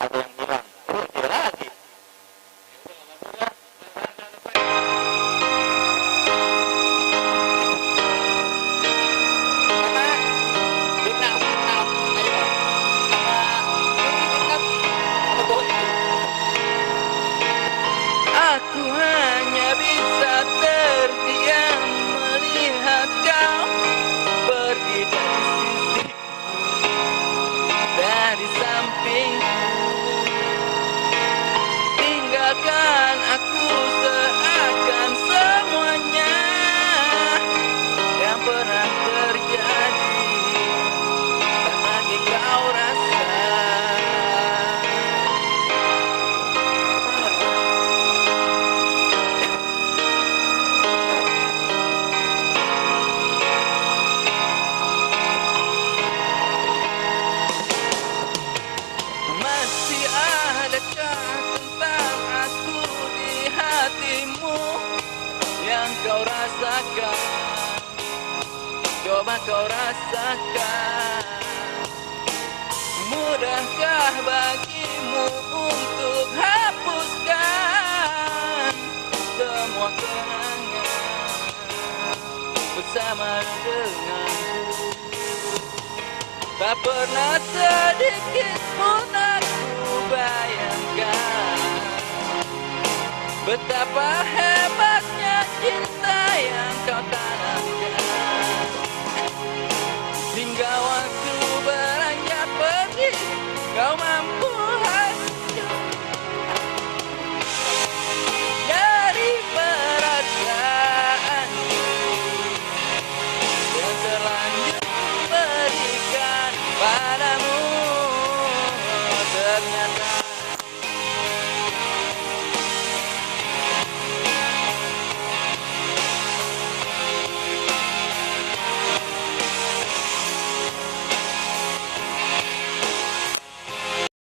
ada yang hilang. Oh, dia lagi. Aku hanya bisa terdiam melihat kau pergi dari sampingku, tinggalkan aku seakan semuanya yang pernah terjadi tak lagi kau rasa. Masih adakah tentang aku di hatimu yang kau rasakan? Coba kau rasakan. Mudahkah bagimu untuk hapuskan semua kenangan bersama denganku? Tak pernah sedikit pun aku bayangkan betapa hebatnya cinta yang kau tanamkan. Hingga waktu beranjak pergi, kau mampu hancur dari perasaanku yang terlanjur berikan padamu. Ternyata